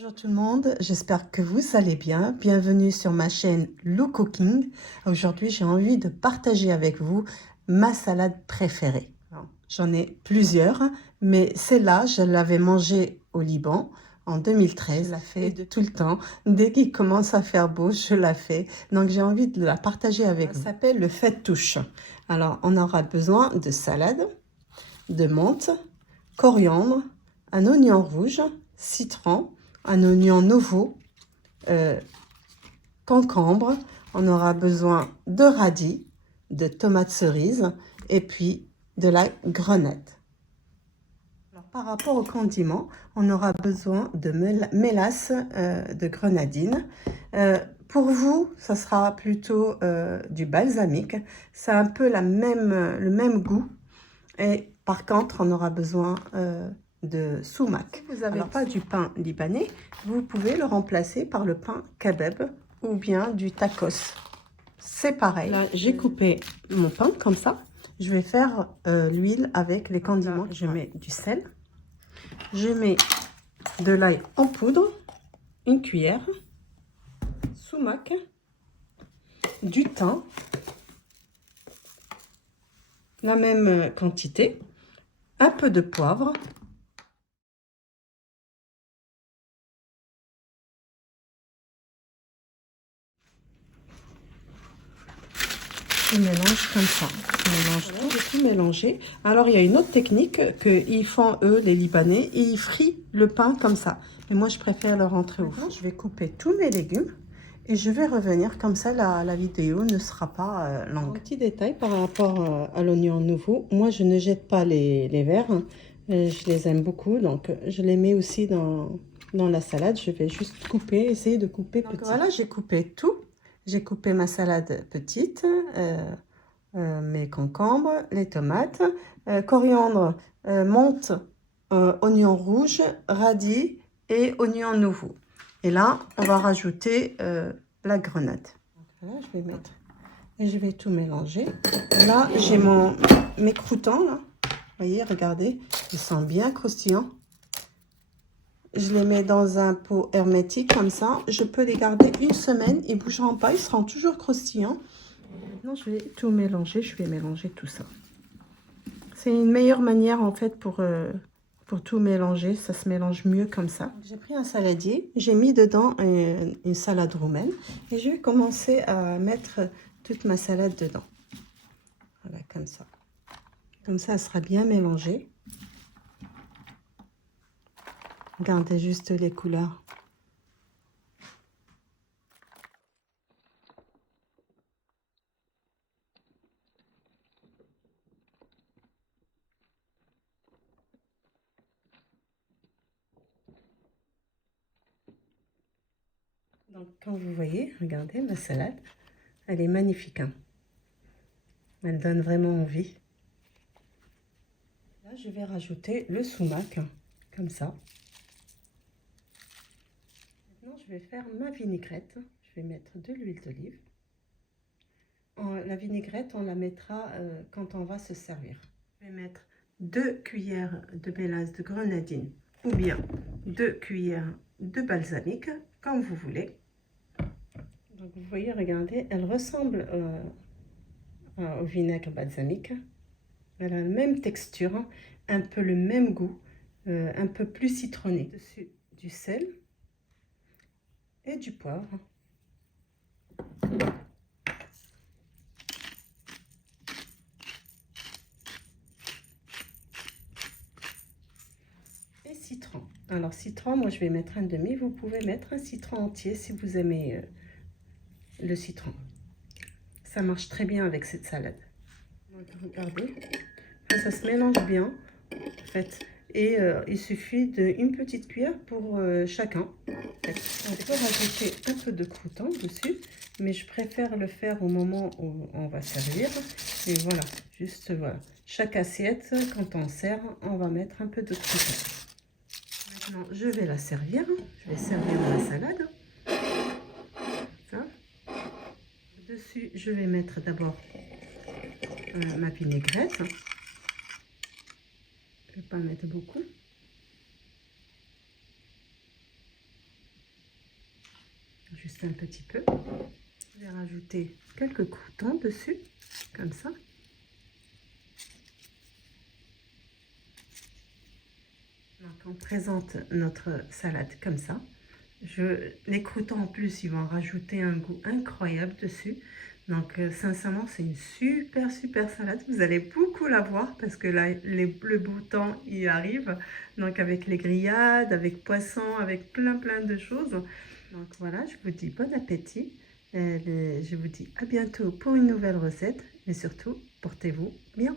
Bonjour tout le monde, j'espère que vous allez bien. Bienvenue sur ma chaîne Lou Cooking. Aujourd'hui, j'ai envie de partager avec vous ma salade préférée. J'en ai plusieurs, mais celle-là, je l'avais mangée au Liban en 2013. Je la fais tout le temps. Dès qu'il commence à faire beau, je la fais. Donc, j'ai envie de la partager avec vous. Ça s'appelle le fattoush. Alors, on aura besoin de salade, de menthe, coriandre, un oignon rouge, citron, un oignon nouveau, concombre. On aura besoin de radis, de tomates cerises et puis de la grenade. Alors, par rapport aux condiments, on aura besoin de mélasse de grenadine. Pour vous, ça sera plutôt du balsamique. C'est un peu le même goût. Et par contre, on aura besoin de soumac. Si vous n'avez pas du pain libanais, vous pouvez le remplacer par le pain kebab ou bien du tacos. C'est pareil. Là, j'ai coupé mon pain comme ça. Je vais faire l'huile avec les condiments. Là, je mets du sel. Je mets de l'ail en poudre, une cuillère, soumac, du thym, la même quantité, un peu de poivre. Je mélange comme ça. Je mélange tout. J'ai tout mélangé. Alors, il y a une autre technique qu'ils font, eux, les Libanais. Ils frient le pain comme ça. Mais moi, je préfère le rentrer au four. Je vais couper tous mes légumes et je vais revenir. Comme ça, la vidéo ne sera pas longue. Un petit détail par rapport à l'oignon nouveau. Moi, je ne jette pas les verts. Je les aime beaucoup. Donc, je les mets aussi dans la salade. Je vais juste couper, essayer de couper petit. Voilà, j'ai coupé tout. J'ai coupé ma salade petite, mes concombres, les tomates, coriandre, menthe, oignon rouge, radis et oignon nouveau. Et là, on va rajouter la grenade. Voilà, je vais mettre et je vais tout mélanger. Là, j'ai mes croûtons, là. Vous voyez, regardez, ils sont bien croustillants. Je les mets dans un pot hermétique comme ça. Je peux les garder une semaine. Ils ne bougeront pas. Ils seront toujours croustillants. Maintenant, je vais tout mélanger. Je vais mélanger tout ça. C'est une meilleure manière en fait pour tout mélanger. Ça se mélange mieux comme ça. J'ai pris un saladier. J'ai mis dedans une salade roumaine. Et je vais commencer à mettre toute ma salade dedans. Voilà, comme ça. Comme ça, elle sera bien mélangée. Regardez juste les couleurs. Donc, quand vous voyez, regardez ma salade, elle est magnifique. Hein. Elle donne vraiment envie. Là, je vais rajouter le soumac, comme ça. Maintenant, je vais faire ma vinaigrette. Je vais mettre de l'huile d'olive. La vinaigrette, on la mettra quand on va se servir. Je vais mettre 2 cuillères de mélasse de grenadine ou bien 2 cuillères de balsamique, comme vous voulez. Donc, vous voyez, regardez, elle ressemble au vinaigre balsamique. Elle a la même texture, un peu le même goût, un peu plus citronné. Dessus, du sel et du poivre. Et citron. Alors, citron, moi, je vais mettre un demi. Vous pouvez mettre un citron entier si vous aimez le citron. Ça marche très bien avec cette salade. Donc, regardez, ça se mélange bien, en fait. Et il suffit d'une petite cuillère pour chacun. On peut rajouter un peu de croûtons dessus, mais je préfère le faire au moment où on va servir. Et voilà, juste voilà. Chaque assiette, quand on sert, on va mettre un peu de croûtons. Maintenant, je vais la servir. Je vais servir ma salade. Ça. Dessus, je vais mettre d'abord ma vinaigrette. Je ne vais pas mettre beaucoup. juste un petit peu. Je vais rajouter quelques croûtons dessus, comme ça. Donc on présente notre salade comme ça. Les croûtons en plus, ils vont rajouter un goût incroyable dessus. Donc sincèrement, c'est une super salade. Vous allez beaucoup la voir parce que là, le beau temps, il arrive. Donc avec les grillades, avec poisson, avec plein de choses. Donc voilà, je vous dis bon appétit. Je vous dis à bientôt pour une nouvelle recette. Mais surtout, portez-vous bien.